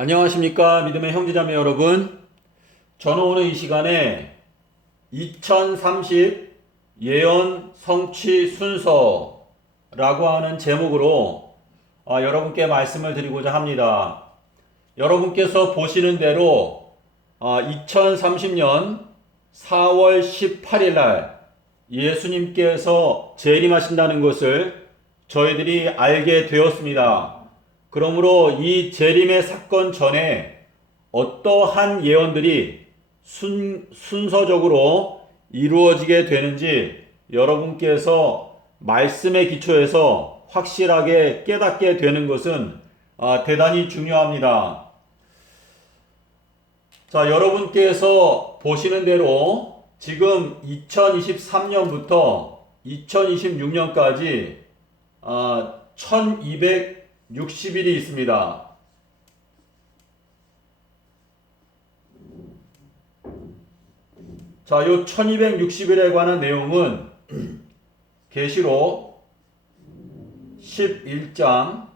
안녕하십니까 믿음의 형제자매 여러분. 저는 오늘 이 시간에 2030 예언 성취 순서라고 하는 제목으로 여러분께 말씀을 드리고자 합니다. 여러분께서 보시는 대로 2030년 4월 18일 날 예수님께서 재림하신다는 것을 저희들이 알게 되었습니다. 그러므로 이 재림의 사건 전에 어떠한 예언들이 순서적으로 이루어지게 되는지 여러분께서 말씀에 기초해서 확실하게 깨닫게 되는 것은 대단히 중요합니다. 자, 여러분께서 보시는 대로 지금 2023년부터 2026년까지 1260일이 있습니다. 자, 요 1260일에 관한 내용은 계시록 11장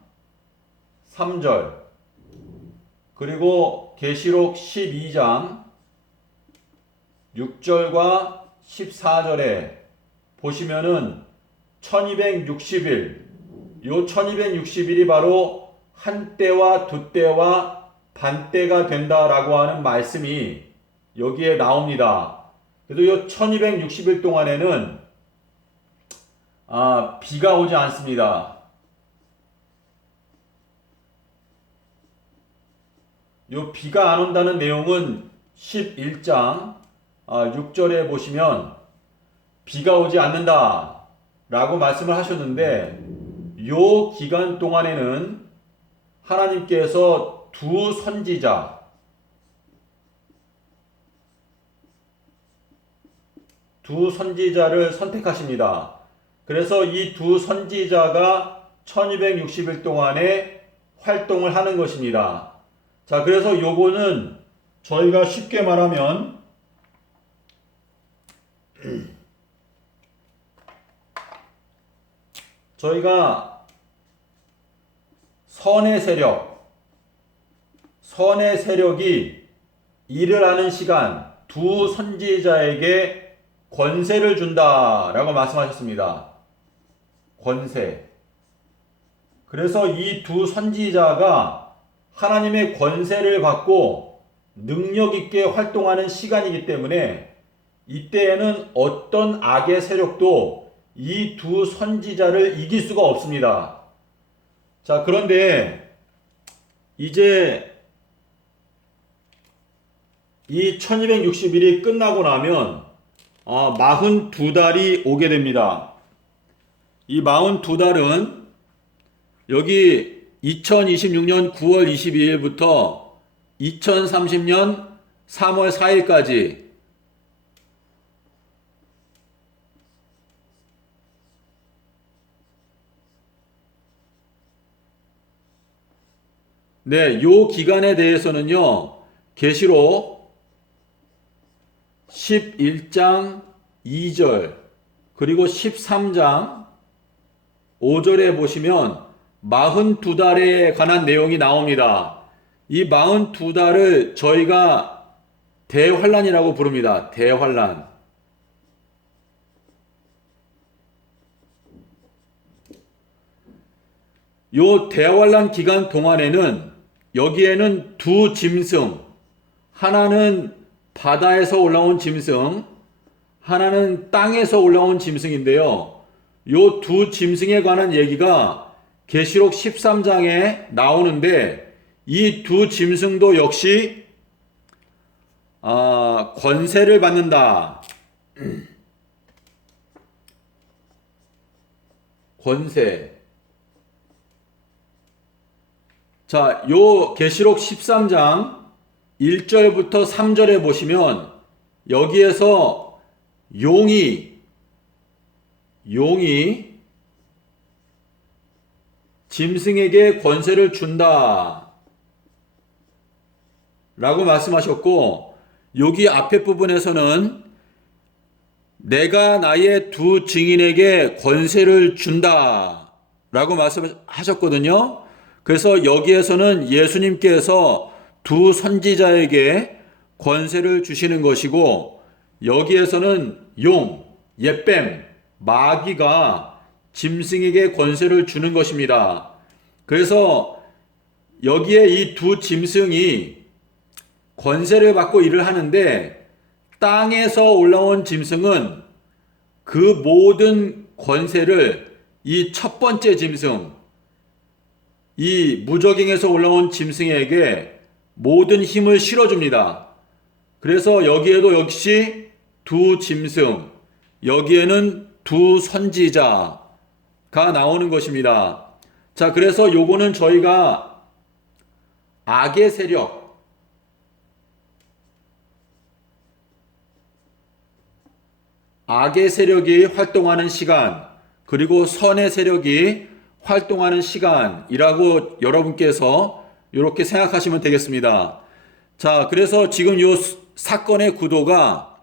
3절 그리고 계시록 12장 6절과 14절에 보시면은 1260일, 요 1260일이 바로 한때와 두때와 반때가 된다라고 하는 말씀이 여기에 나옵니다. 그래도 요 1260일 동안에는 비가 오지 않습니다. 요 비가 안 온다는 내용은 11장 6절에 보시면 비가 오지 않는다 라고 말씀을 하셨는데, 요 기간 동안에는 하나님께서 두 선지자를 선택하십니다. 그래서 이 두 선지자가 1260일 동안에 활동을 하는 것입니다. 자, 그래서 요거는 저희가 쉽게 말하면 저희가 선의 세력이 일을 하는 시간, 두 선지자에게 권세를 준다라고 말씀하셨습니다. 권세. 그래서 이 두 선지자가 하나님의 권세를 받고 능력 있게 활동하는 시간이기 때문에 이때에는 어떤 악의 세력도 이 두 선지자를 이길 수가 없습니다. 자, 그런데 이제 이 1260일이 끝나고 나면 42달이 오게 됩니다. 이 42달은 여기 2026년 9월 22일부터 2030년 3월 4일까지 요 기간에 대해서는요, 계시록 11장 2절 그리고 13장 5절에 보시면 42달에 관한 내용이 나옵니다. 이 42달을 저희가 대환란이라고 부릅니다. 대환란. 요 대환란 기간 동안에는 여기에는 두 짐승, 하나는 바다에서 올라온 짐승, 하나는 땅에서 올라온 짐승인데요. 요 두 짐승에 관한 얘기가 계시록 13장에 나오는데, 이 두 짐승도 역시 권세를 받는다. 권세. 자, 요 계시록 13장 1절부터 3절에 보시면 여기에서 용이 짐승에게 권세를 준다 라고 말씀하셨고, 여기 앞에 부분에서는 내가 나의 두 증인에게 권세를 준다 라고 말씀하셨거든요. 그래서 여기에서는 예수님께서 두 선지자에게 권세를 주시는 것이고, 여기에서는 용, 옅뱀, 마귀가 짐승에게 권세를 주는 것입니다. 그래서 여기에 이 두 짐승이 권세를 받고 일을 하는데, 땅에서 올라온 짐승은 그 모든 권세를 이 첫 번째 짐승, 이 무저갱에서 올라온 짐승에게 모든 힘을 실어줍니다. 그래서 여기에도 역시 두 짐승, 여기에는 두 선지자가 나오는 것입니다. 자, 그래서 요거는 저희가 악의 세력, 악의 세력이 활동하는 시간, 그리고 선의 세력이 활동하는 시간이라고 여러분께서 이렇게 생각하시면 되겠습니다. 자, 그래서 지금 이 사건의 구도가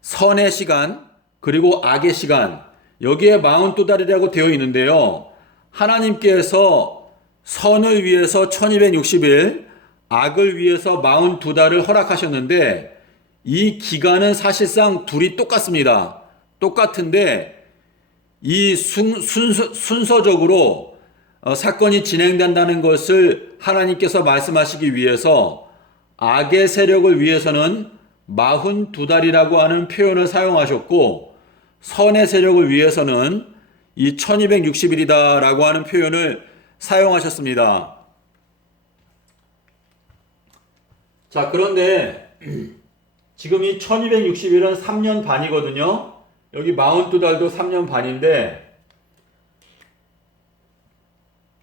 선의 시간, 그리고 악의 시간, 여기에 42달이라고 되어 있는데요. 하나님께서 선을 위해서 1260일, 악을 위해서 42달을 허락하셨는데, 이 기간은 사실상 둘이 똑같습니다. 똑같은데 이 순서적으로 사건이 진행된다는 것을 하나님께서 말씀하시기 위해서 악의 세력을 위해서는 42달이라고 하는 표현을 사용하셨고, 선의 세력을 위해서는 이 1260일이다라고 하는 표현을 사용하셨습니다. 자, 그런데 지금 이 1260일은 3년 반이거든요. 여기 42달도 3년 반인데,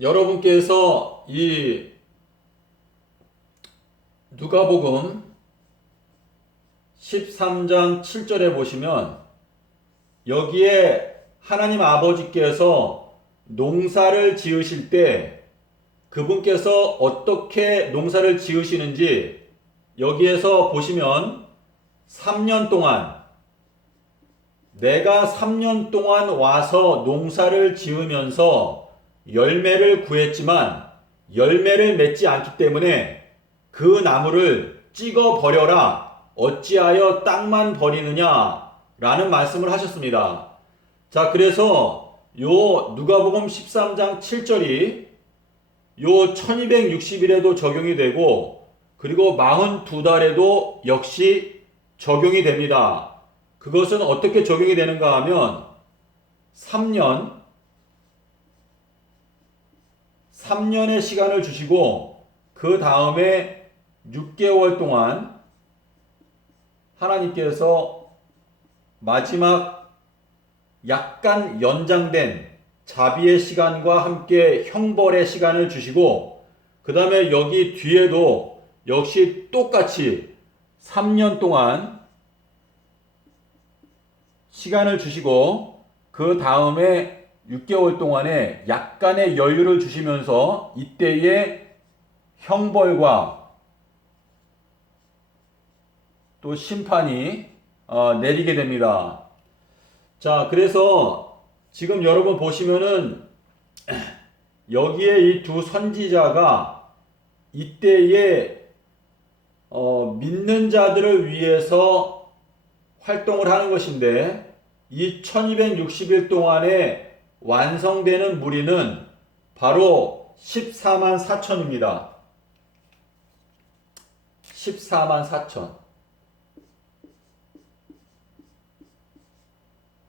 여러분께서 이 누가복음 13장 7절에 보시면 여기에 하나님 아버지께서 농사를 지으실 때 그분께서 어떻게 농사를 지으시는지 여기에서 보시면 3년 동안, 내가 3년 동안 와서 농사를 지으면서 열매를 구했지만 열매를 맺지 않기 때문에 그 나무를 찍어 버려라, 어찌하여 땅만 버리느냐 라는 말씀을 하셨습니다. 자, 그래서 요 누가복음 13장 7절이 요 1260일에도 적용이 되고, 그리고 42달에도 역시 적용이 됩니다. 그것은 어떻게 적용이 되는가 하면 3년의 시간을 주시고 그 다음에 6개월 동안 하나님께서 마지막 약간 연장된 자비의 시간과 함께 형벌의 시간을 주시고, 그 다음에 여기 뒤에도 역시 똑같이 3년 동안 시간을 주시고 그 다음에 6개월 동안에 약간의 여유를 주시면서 이때에 형벌과 또 심판이 내리게 됩니다. 자, 그래서 지금 여러분 보시면은 여기에 이 두 선지자가 이때에 믿는 자들을 위해서 활동을 하는 것인데, 이 1260일 동안에 완성되는 무리는 바로 14만 4천입니다. 14만 4천.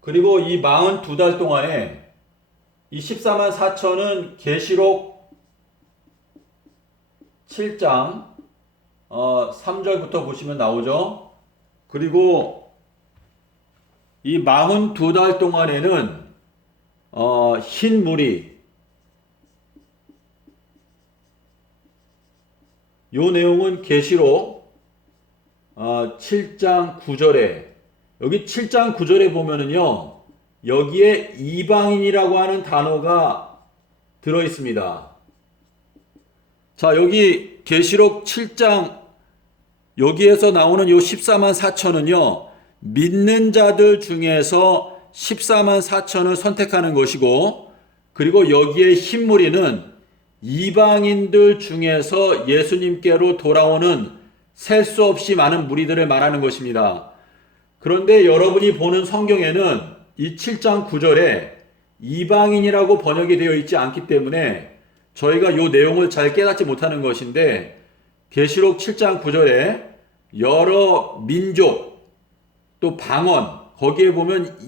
그리고 이 42달 동안에 이 14만 4천은 계시록 7장 3절부터 보시면 나오죠. 그리고 이 42달 동안에는 흰 무리, 요 내용은 계시록 7장 9절에, 여기 7장 9절에 보면은요, 여기에 이방인이라고 하는 단어가 들어 있습니다. 자, 여기 계시록 7장 여기에서 나오는 요 14만 4천은요, 믿는 자들 중에서 14만 4천을 선택하는 것이고, 그리고 여기에 흰 무리는 이방인들 중에서 예수님께로 돌아오는 셀 수 없이 많은 무리들을 말하는 것입니다. 그런데 여러분이 보는 성경에는 이 7장 9절에 이방인이라고 번역이 되어 있지 않기 때문에 저희가 이 내용을 잘 깨닫지 못하는 것인데, 계시록 7장 9절에 여러 민족 또 방언, 거기에 보면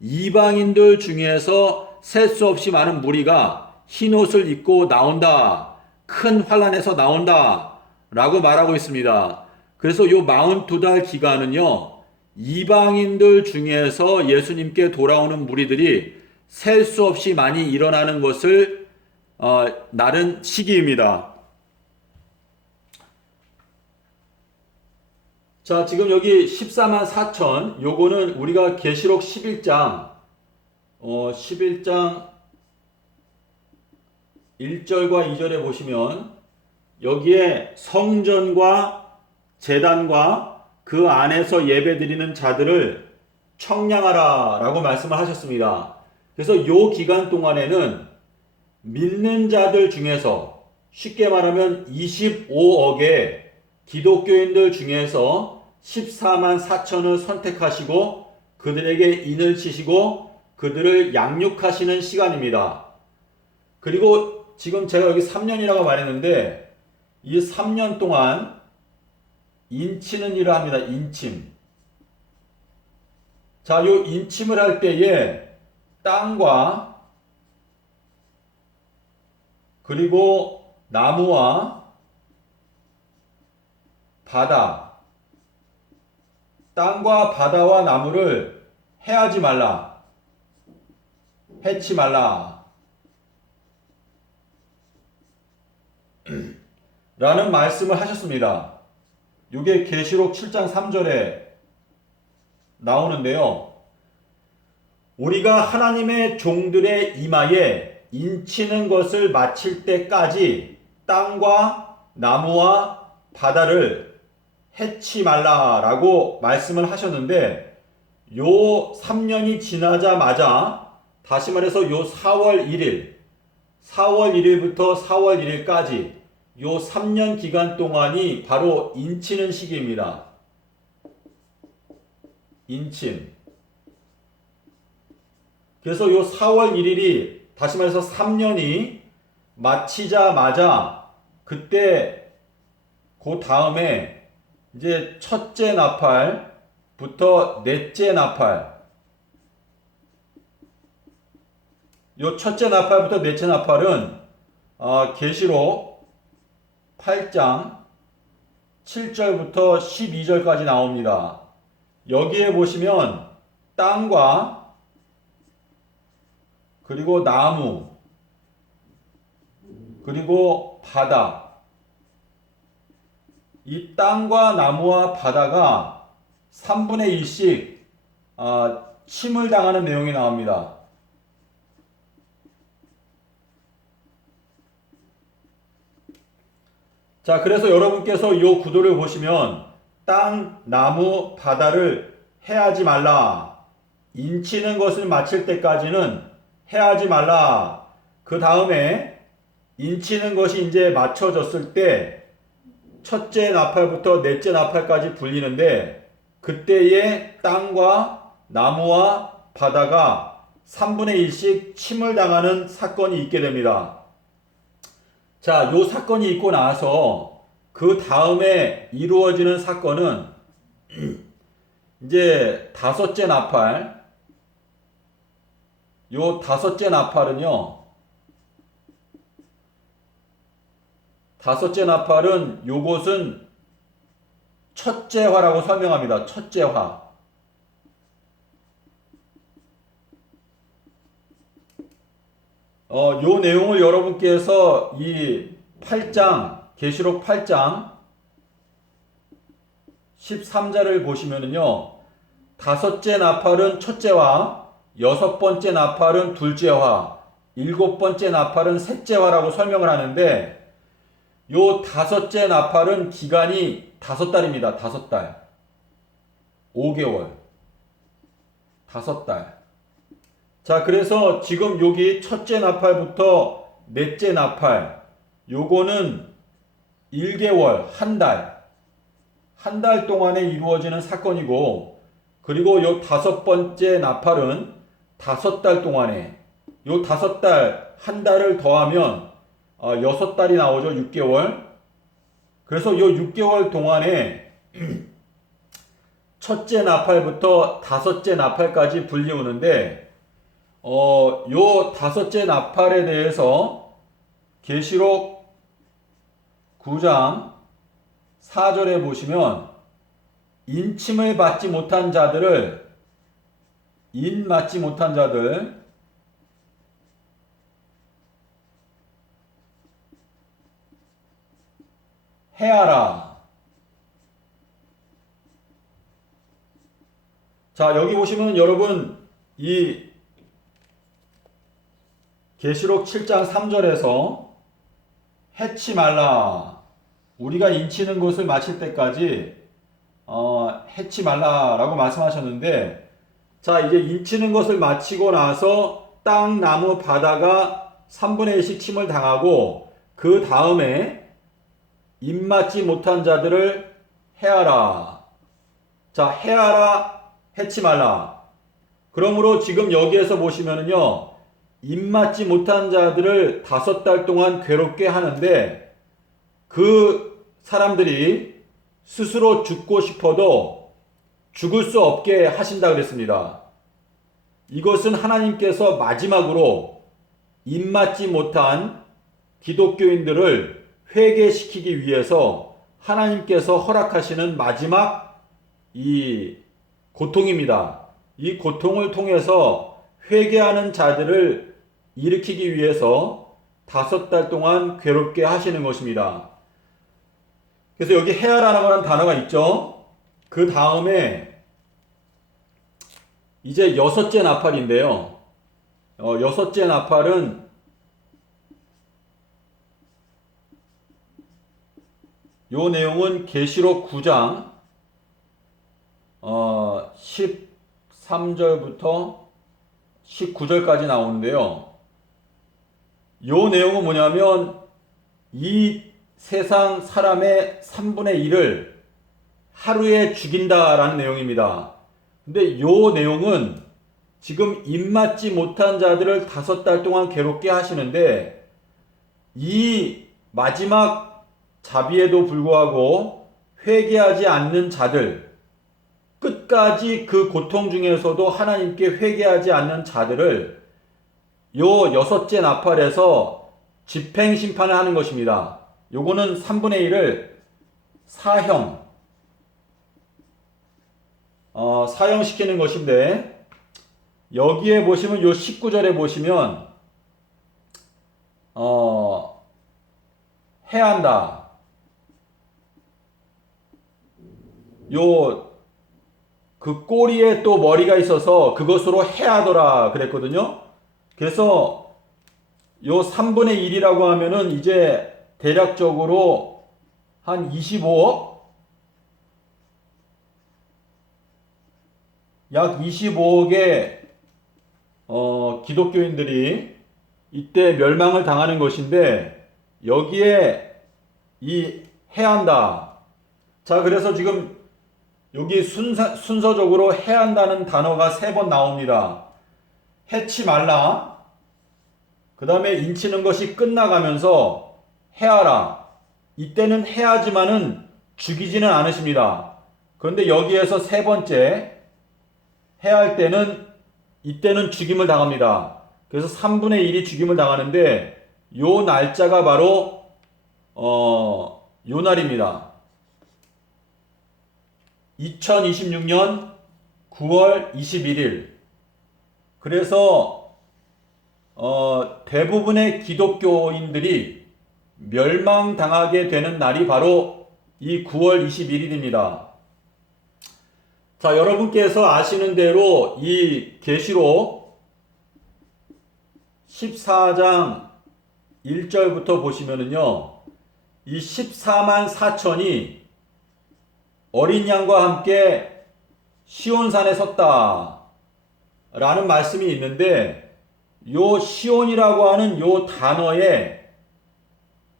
이방인들 중에서 셀 수 없이 많은 무리가 흰 옷을 입고 나온다, 큰 환란에서 나온다 라고 말하고 있습니다. 그래서 요 42달 기간은요, 이방인들 중에서 예수님께 돌아오는 무리들이 셀 수 없이 많이 일어나는 것을 나른 시기입니다. 자, 지금 여기 14만 4천, 요거는 우리가 계시록 11장 1절과 2절에 보시면 여기에 성전과 제단과 그 안에서 예배드리는 자들을 청량하라 라고 말씀을 하셨습니다. 그래서 요 기간 동안에는 믿는 자들 중에서, 쉽게 말하면 25억의 기독교인들 중에서 14만 4천을 선택하시고 그들에게 인을 치시고 그들을 양육하시는 시간입니다. 그리고 지금 제가 여기 3년이라고 말했는데, 이 3년 동안 인치는 일을 합니다. 인침. 자, 요 인침을 할 때에 땅과 그리고 나무와 바다, 땅과 바다와 나무를 해하지 말라, 해치 말라 라는 말씀을 하셨습니다. 이게 계시록 7장 3절에 나오는데요. 우리가 하나님의 종들의 이마에 인치는 것을 마칠 때까지 땅과 나무와 바다를 해치 말라라고 말씀을 하셨는데, 요 3년이 지나자마자, 다시 말해서 요 4월 1일부터 4월 1일까지 요 3년 기간 동안이 바로 인치는 시기입니다. 인침. 그래서 요 4월 1일이, 다시 말해서 3년이 마치자마자 그때 그 다음에 이제 첫째 나팔부터 넷째 나팔, 요 첫째 나팔부터 넷째 나팔은 계시록 8장 7절부터 12절까지 나옵니다. 여기에 보시면 땅과 그리고 나무 그리고 바다, 이 땅과 나무와 바다가 3분의 1씩 침을 당하는 내용이 나옵니다. 자, 그래서 여러분께서 이 구도를 보시면 땅, 나무, 바다를 해하지 말라, 인치는 것을 마칠 때까지는 해하지 말라, 그 다음에 인치는 것이 이제 맞춰졌을 때 첫째 나팔부터 넷째 나팔까지 불리는데, 그때에 땅과 나무와 바다가 3분의 1씩 침을 당하는 사건이 있게 됩니다. 자, 요 사건이 있고 나서 그 다음에 이루어지는 사건은 이제 다섯째 나팔, 요 다섯째 나팔은요, 다섯째 나팔은 요것은 첫째화라고 설명합니다. 첫째화. 요 내용을 여러분께서 이 8장, 계시록 8장 13절을 보시면은요, 다섯째 나팔은 첫째화, 여섯 번째 나팔은 둘째화, 일곱 번째 나팔은 셋째화라고 설명을 하는데, 요 다섯째 나팔은 기간이 5달입니다. 5달. 5개월. 5달. 자, 그래서 지금 여기 첫째 나팔부터 넷째 나팔, 요거는 1개월, 한 달 동안에 이루어지는 사건이고, 그리고 요 5번째 나팔은 5달 동안에, 요 5달, 한 달을 더하면 6달이 나오죠. 6개월. 그래서 요 6개월 동안에 첫째 나팔부터 5째 나팔까지 불리우는데, 요 5째 나팔에 대해서 계시록 9장 4절에 보시면 인침을 받지 못한 자들을 맞지 못한 자들 해하라. 자, 여기 보시면 여러분 이 계시록 7장 3절에서 해치 말라. 우리가 인치는 것을 마칠 때까지 해치 말라라고 말씀하셨는데, 자, 이제 인치는 것을 마치고 나서 땅, 나무, 바다가 3분의 1씩 침을 당하고, 그 다음에 입맞지 못한 자들을 해하라. 자, 해하라, 해치 말라. 그러므로 지금 여기에서 보시면은요, 입맞지 못한 자들을 5달 동안 괴롭게 하는데, 그 사람들이 스스로 죽고 싶어도 죽을 수 없게 하신다 그랬습니다. 이것은 하나님께서 마지막으로 입맞지 못한 기독교인들을 회개시키기 위해서 하나님께서 허락하시는 마지막 이 고통입니다. 이 고통을 통해서 회개하는 자들을 일으키기 위해서 5달 동안 괴롭게 하시는 것입니다. 그래서 여기 해하라는 단어가 있죠. 그 다음에 이제 6째 나팔인데요. 6째 나팔은 요 내용은 계시록 9장 13절부터 19절까지 나오는데요. 요 내용은 뭐냐면 이 세상 사람의 3분의 1을 하루에 죽인다라는 내용입니다. 근데 요 내용은 지금 입맞지 못한 자들을 5달 동안 괴롭게 하시는데, 이 마지막 자비에도 불구하고 회개하지 않는 자들, 끝까지 그 고통 중에서도 하나님께 회개하지 않는 자들을 요 6째 나팔에서 집행 심판을 하는 것입니다. 요거는 3분의 1을 사형시키는 것인데, 여기에 보시면 요 19절에 보시면 해한다. 요 그 꼬리에 또 머리가 있어서 그것으로 해하더라 그랬거든요. 그래서 요 3분의 1이라고 하면은 이제 대략적으로 한 25억? 약 25억의 기독교인들이 이때 멸망을 당하는 것인데, 여기에 이 해한다. 자, 그래서 지금 여기 순서적으로 해한다는 단어가 3번 나옵니다. 해치 말라. 그 다음에 인치는 것이 끝나가면서 해하라. 이때는 해하지만은 죽이지는 않으십니다. 그런데 여기에서 3번째 해할 때는 이때는 죽임을 당합니다. 그래서 3분의 1이 죽임을 당하는데, 요 날짜가 바로 요 날입니다. 2026년 9월 21일. 그래서 대부분의 기독교인들이 멸망당하게 되는 날이 바로 이 9월 21일입니다. 자, 여러분께서 아시는 대로 이 계시록 14장 1절부터 보시면은요, 이 14만 4천이 어린 양과 함께 시온산에 섰다 라는 말씀이 있는데, 요 시온이라고 하는 요 단어의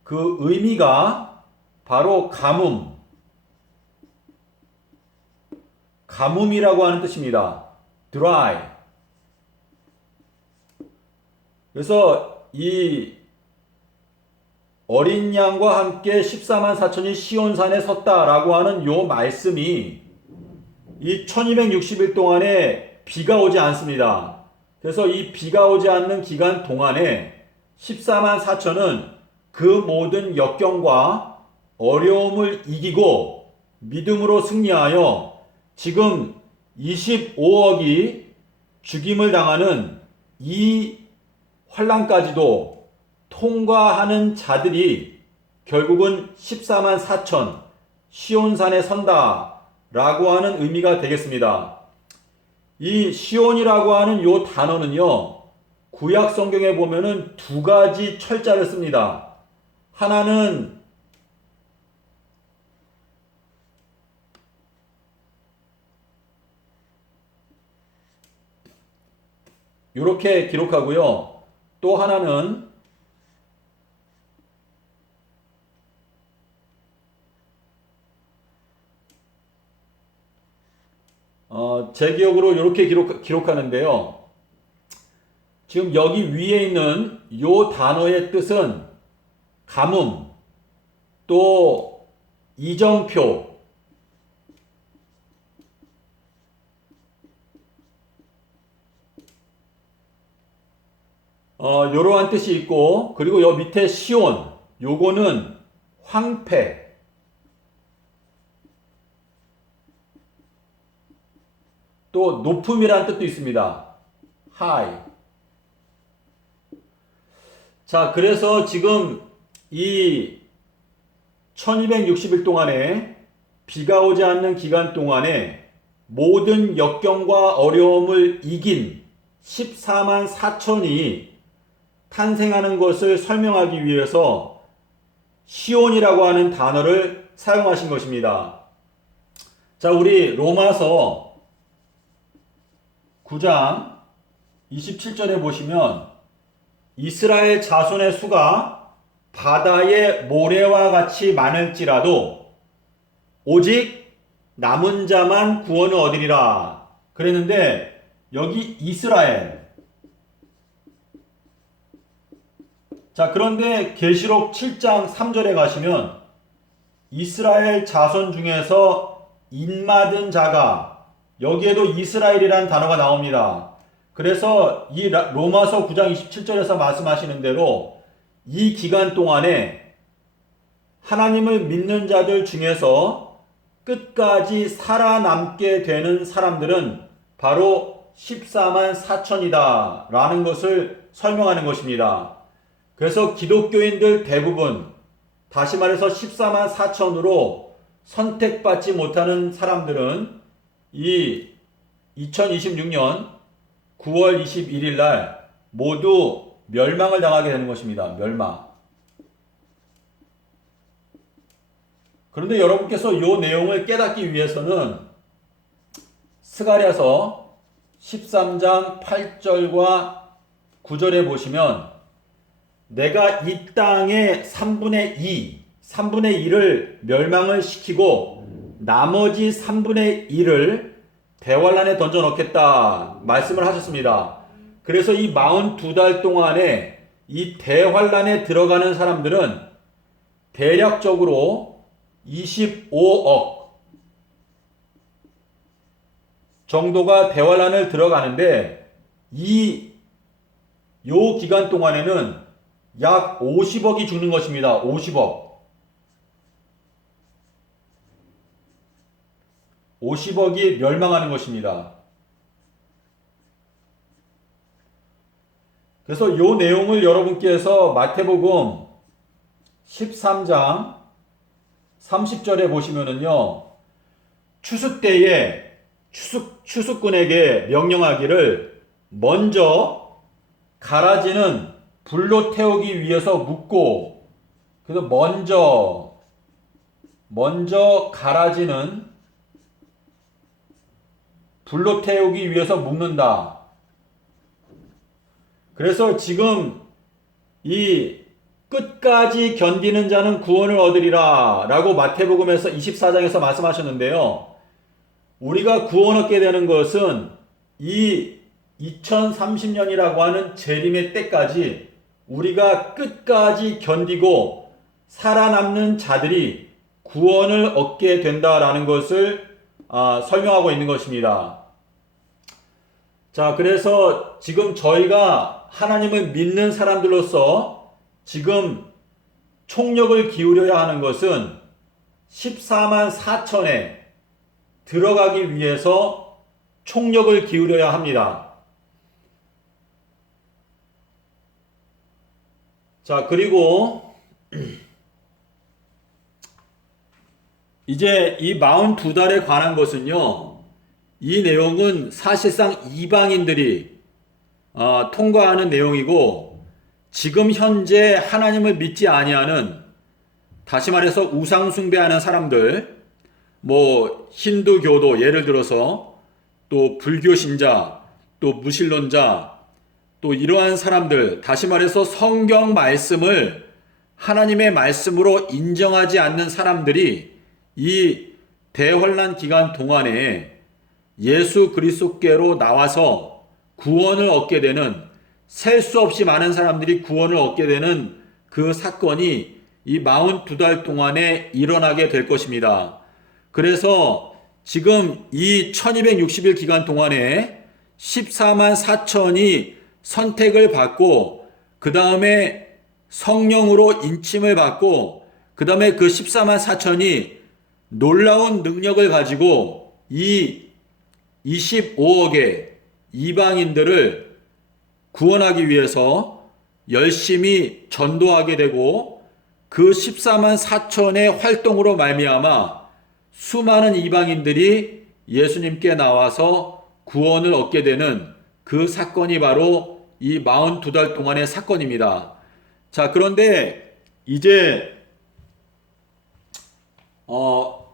그 의미가 바로 가뭄이라고 하는 뜻입니다. dry. 그래서 이 어린 양과 함께 14만 4천이 시온산에 섰다라고 하는 요 말씀이 이 1260일 동안에 비가 오지 않습니다. 그래서 이 비가 오지 않는 기간 동안에 14만 4천은 그 모든 역경과 어려움을 이기고 믿음으로 승리하여 지금 25억이 죽임을 당하는 이 환란까지도 통과하는 자들이 결국은 14만 4천 시온산에 선다 라고 하는 의미가 되겠습니다. 이 시온이라고 하는 요 단어는요, 구약 성경에 보면은 두 가지 철자를 씁니다. 하나는 이렇게 기록하고요. 또 하나는 제 기억으로 이렇게 기록하는데요. 지금 여기 위에 있는 요 단어의 뜻은 가뭄, 또 이정표, 이러한 뜻이 있고, 그리고 요 밑에 시온, 요거는 황폐, 또 높음이라는 뜻도 있습니다. high. 자, 그래서 지금 이 1260일 동안에 비가 오지 않는 기간 동안에 모든 역경과 어려움을 이긴 14만 4천이 탄생하는 것을 설명하기 위해서 시온이라고 하는 단어를 사용하신 것입니다. 자, 우리 로마서 9장 27절에 보시면 이스라엘 자손의 수가 바다의 모래와 같이 많을지라도 오직 남은 자만 구원을 얻으리라 그랬는데, 여기 이스라엘. 자, 그런데 계시록 7장 3절에 가시면 이스라엘 자손 중에서 인맞은 자가, 여기에도 이스라엘이라는 단어가 나옵니다. 그래서 이 로마서 9장 27절에서 말씀하시는 대로 이 기간 동안에 하나님을 믿는 자들 중에서 끝까지 살아남게 되는 사람들은 바로 14만 4천이다 라는 것을 설명하는 것입니다. 그래서 기독교인들 대부분, 다시 말해서 14만 4천으로 선택받지 못하는 사람들은 이 2026년 9월 21일 날 모두 멸망을 당하게 되는 것입니다. 멸망. 그런데 여러분께서 이 내용을 깨닫기 위해서는 스가랴서 13장 8절과 9절에 보시면 내가 이 땅의 3분의 1을 멸망을 시키고 나머지 3분의 1을 대환란에 던져 넣겠다 말씀을 하셨습니다. 그래서 이 42달 동안에 이 대환란에 들어가는 사람들은 대략적으로 25억 정도가 대환란을 들어가는데, 요 기간 동안에는 약 50억이 죽는 것입니다. 50억이 멸망하는 것입니다. 그래서 이 내용을 여러분께서 마태복음 13장 30절에 보시면은요, 추수 때에 추수꾼에게 명령하기를 먼저 가라지는 불로 태우기 위해서 묻고, 그래서 먼저 가라지는 불로 태우기 위해서 묵는다. 그래서 지금 이 끝까지 견디는 자는 구원을 얻으리라 라고 마태복음에서 24장에서 말씀하셨는데요. 우리가 구원 얻게 되는 것은 이 2030년이라고 하는 재림의 때까지 우리가 끝까지 견디고 살아남는 자들이 구원을 얻게 된다라는 것을 설명하고 있는 것입니다. 자, 그래서 지금 저희가 하나님을 믿는 사람들로서 지금 총력을 기울여야 하는 것은 14만 4천에 들어가기 위해서 총력을 기울여야 합니다. 자, 그리고 이제 이 42달에 관한 것은요, 이 내용은 사실상 이방인들이 통과하는 내용이고, 지금 현재 하나님을 믿지 아니하는, 다시 말해서 우상 숭배하는 사람들, 뭐 힌두교도 예를 들어서, 또 불교 신자, 또 무신론자, 또 이러한 사람들, 다시 말해서 성경 말씀을 하나님의 말씀으로 인정하지 않는 사람들이 이 대환란 기간 동안에 예수 그리스도께로 나와서 구원을 얻게 되는, 셀 수 없이 많은 사람들이 구원을 얻게 되는 그 사건이 이 42달 동안에 일어나게 될 것입니다. 그래서 지금 이 1260일 기간 동안에 14만 4천이 선택을 받고, 그 다음에 성령으로 인침을 받고, 그 다음에 그 14만 4천이 놀라운 능력을 가지고 이 25억의 이방인들을 구원하기 위해서 열심히 전도하게 되고, 그 14만 4천의 활동으로 말미암아 수많은 이방인들이 예수님께 나와서 구원을 얻게 되는 그 사건이 바로 이 42달 동안의 사건입니다. 자, 그런데 이제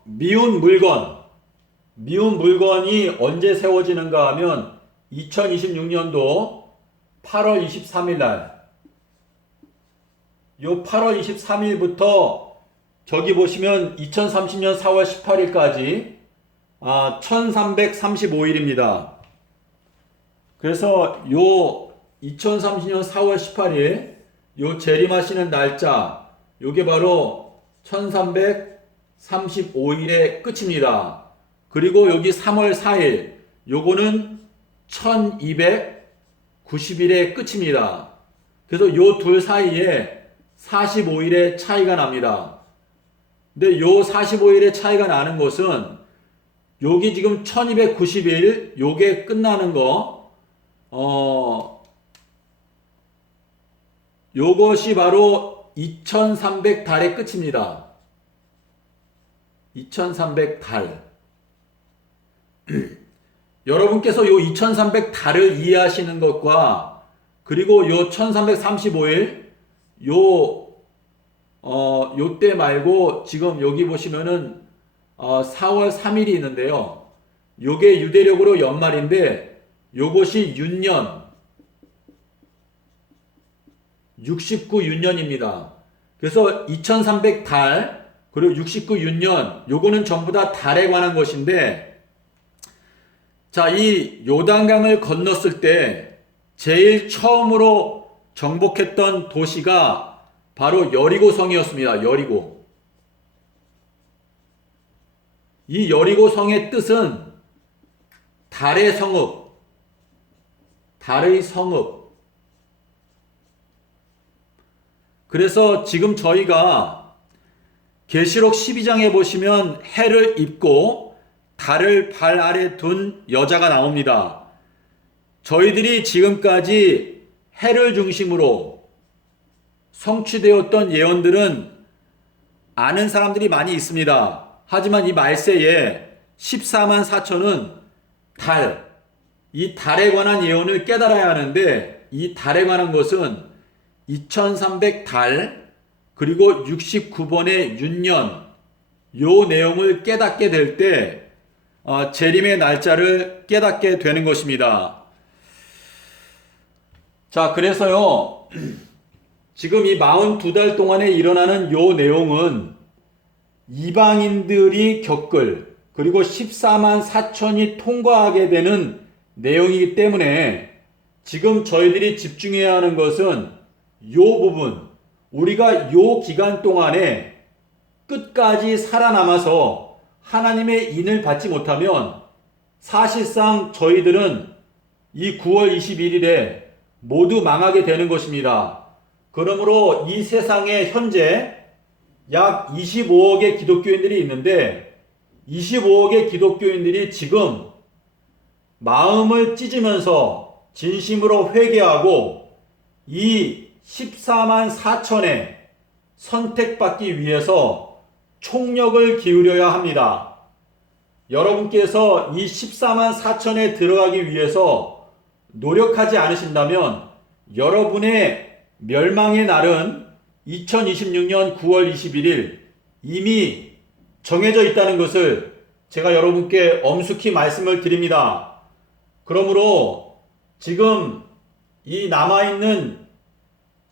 미운 물건이 언제 세워지는가 하면 2026년도 8월 23일 날, 요 8월 23일부터 저기 보시면 2030년 4월 18일까지 1335일입니다. 그래서 요 2030년 4월 18일 요 재림하시는 날짜, 요게 바로 1335일의 끝입니다. 그리고 여기 3월 4일, 요거는 1290일의 끝입니다. 그래서 요 둘 사이에 45일의 차이가 납니다. 근데 요 45일의 차이가 나는 것은 여기 지금 1290일 요게 끝나는 거, 요것이 바로 2300달의 끝입니다. 2300달. 여러분께서 요 2300달을 이해하시는 것과, 그리고 요 1335일, 요때 말고 지금 여기 보시면은 4월 3일이 있는데요. 요게 유대력으로 연말인데, 요것이 윤년 69윤년입니다. 그래서 2300달 그리고 69윤년, 요거는 전부 다 달에 관한 것인데, 자, 이 요단강을 건넜을 때 제일 처음으로 정복했던 도시가 바로 여리고성이었습니다. 여리고. 이 여리고성의 뜻은 달의 성읍, 달의 성읍. 그래서 지금 저희가 계시록 12장에 보시면 해를 입고 달을 발 아래 둔 여자가 나옵니다. 저희들이 지금까지 해를 중심으로 성취되었던 예언들은 아는 사람들이 많이 있습니다. 하지만 이 말세에 14만 4천은 달, 이 달에 관한 예언을 깨달아야 하는데, 이 달에 관한 것은 2300달 그리고 69번의 윤년, 요 내용을 깨닫게 될 때 재림의 날짜를 깨닫게 되는 것입니다. 자, 그래서요, 지금 이 42달 동안에 일어나는 요 내용은 이방인들이 겪을, 그리고 14만 4천이 통과하게 되는 내용이기 때문에 지금 저희들이 집중해야 하는 것은 요 부분, 우리가 요 기간 동안에 끝까지 살아남아서 하나님의 인을 받지 못하면 사실상 저희들은 이 9월 21일에 모두 망하게 되는 것입니다. 그러므로 이 세상에 현재 약 25억의 기독교인들이 있는데 25억의 기독교인들이 지금 마음을 찢으면서 진심으로 회개하고 이 14만 4천에 선택받기 위해서 총력을 기울여야 합니다. 여러분께서 이 14만 4천에 들어가기 위해서 노력하지 않으신다면 여러분의 멸망의 날은 2026년 9월 21일 이미 정해져 있다는 것을 제가 여러분께 엄숙히 말씀을 드립니다. 그러므로 지금 이 남아있는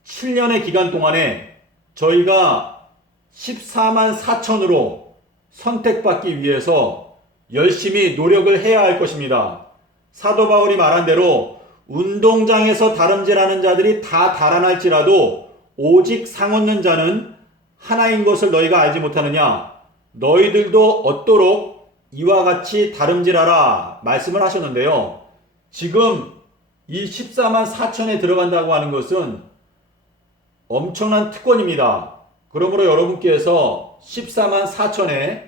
7년의 기간 동안에 저희가 14만 4천으로 선택받기 위해서 열심히 노력을 해야 할 것입니다. 사도 바울이 말한 대로 운동장에서 다름질하는 자들이 다 달아날지라도 오직 상 얻는 자는 하나인 것을 너희가 알지 못하느냐? 너희들도 얻도록 이와 같이 다름질하라 말씀을 하셨는데요. 지금 이 14만 4천에 들어간다고 하는 것은 엄청난 특권입니다. 그러므로 여러분께서 14만 4천에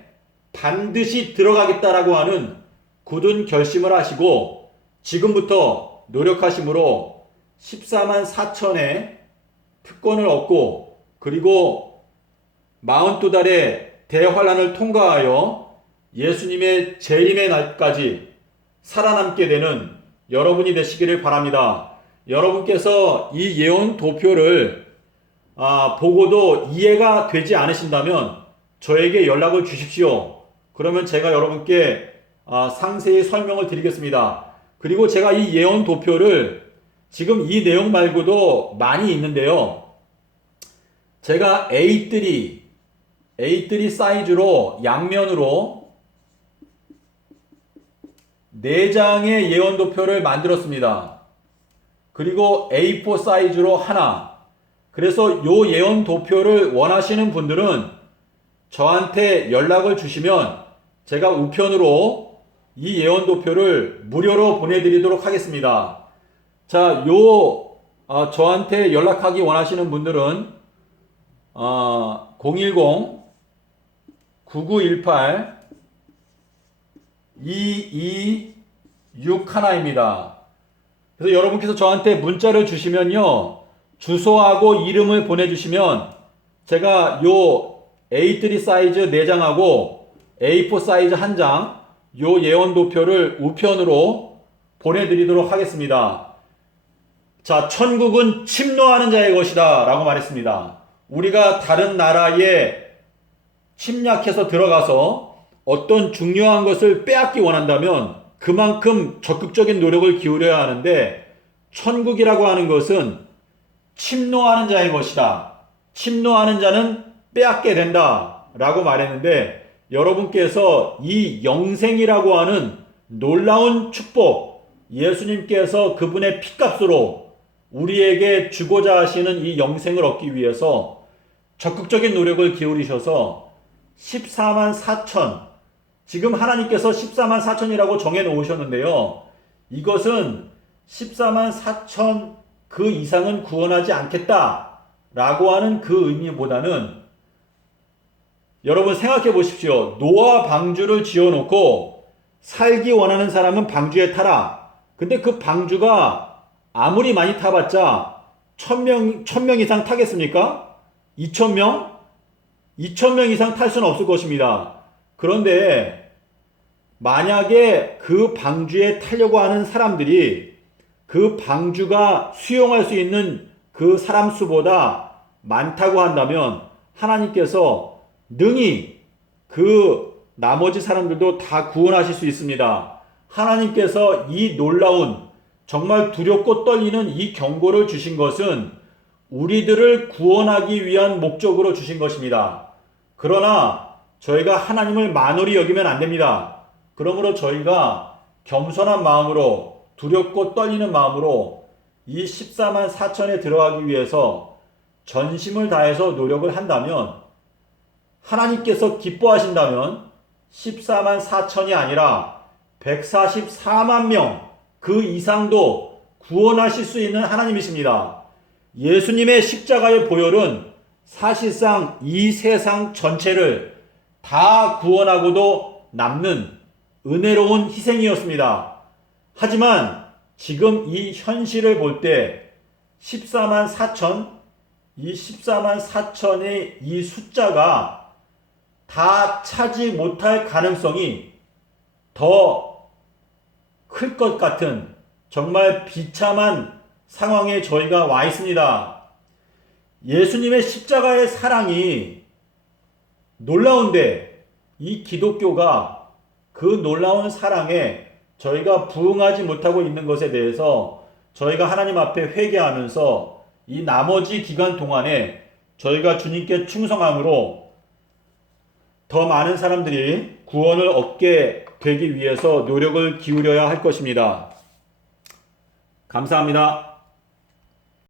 반드시 들어가겠다라고 하는 굳은 결심을 하시고 지금부터 노력하심으로 14만 4천의 특권을 얻고 그리고 42달의 대환란을 통과하여 예수님의 재림의 날까지 살아남게 되는 여러분이 되시기를 바랍니다. 여러분께서 이 예언 도표를 보고도 이해가 되지 않으신다면 저에게 연락을 주십시오. 그러면 제가 여러분께 상세히 설명을 드리겠습니다. 그리고 제가 이 예언 도표를 지금 이 내용 말고도 많이 있는데요. 제가 A3 사이즈로 양면으로 4장의 예언 도표를 만들었습니다. 그리고 A4 사이즈로 하나. 그래서 요 예언 도표를 원하시는 분들은 저한테 연락을 주시면 제가 우편으로 이 예언 도표를 무료로 보내드리도록 하겠습니다. 자, 저한테 연락하기 원하시는 분들은 010-9918-2261입니다. 그래서 여러분께서 저한테 문자를 주시면요. 주소하고 이름을 보내주시면 제가 요 A3 사이즈 4장하고 A4 사이즈 1장 요 예언 도표를 우편으로 보내드리도록 하겠습니다. 자, 천국은 침노하는 자의 것이다 라고 말했습니다. 우리가 다른 나라에 침략해서 들어가서 어떤 중요한 것을 빼앗기 원한다면 그만큼 적극적인 노력을 기울여야 하는데 천국이라고 하는 것은 침노하는 자의 것이다. 침노하는 자는 빼앗게 된다 라고 말했는데 여러분께서 이 영생이라고 하는 놀라운 축복, 예수님께서 그분의 피값으로 우리에게 주고자 하시는 이 영생을 얻기 위해서 적극적인 노력을 기울이셔서 14만 4천, 지금 하나님께서 14만 4천이라고 정해 놓으셨는데요. 이것은 14만 4천 그 이상은 구원하지 않겠다 라고 하는 그 의미보다는 여러분 생각해 보십시오. 노아 방주를 지어놓고 살기 원하는 사람은 방주에 타라. 근데 그 방주가 아무리 많이 타봤자 1000명 이상 타겠습니까? 2000명? 2000명 이상 탈 수는 없을 것입니다. 그런데 만약에 그 방주에 타려고 하는 사람들이 그 방주가 수용할 수 있는 그 사람 수보다 많다고 한다면 하나님께서 능히 그 나머지 사람들도 다 구원하실 수 있습니다. 하나님께서 이 놀라운 정말 두렵고 떨리는 이 경고를 주신 것은 우리들을 구원하기 위한 목적으로 주신 것입니다. 그러나 저희가 하나님을 만홀히 여기면 안 됩니다. 그러므로 저희가 겸손한 마음으로 두렵고 떨리는 마음으로 이 14만 4천에 들어가기 위해서 전심을 다해서 노력을 한다면 하나님께서 기뻐하신다면 14만 4천이 아니라 144만 명 그 이상도 구원하실 수 있는 하나님이십니다. 예수님의 십자가의 보혈은 사실상 이 세상 전체를 다 구원하고도 남는 은혜로운 희생이었습니다. 하지만 지금 이 현실을 볼 때 14만 4천, 이 14만 4천의 이 숫자가 다 차지 못할 가능성이 더 클 것 같은 정말 비참한 상황에 저희가 와 있습니다. 예수님의 십자가의 사랑이 놀라운데 이 기독교가 그 놀라운 사랑에 저희가 부응하지 못하고 있는 것에 대해서 저희가 하나님 앞에 회개하면서 이 나머지 기간 동안에 저희가 주님께 충성함으로 더 많은 사람들이 구원을 얻게 되기 위해서 노력을 기울여야 할 것입니다. 감사합니다.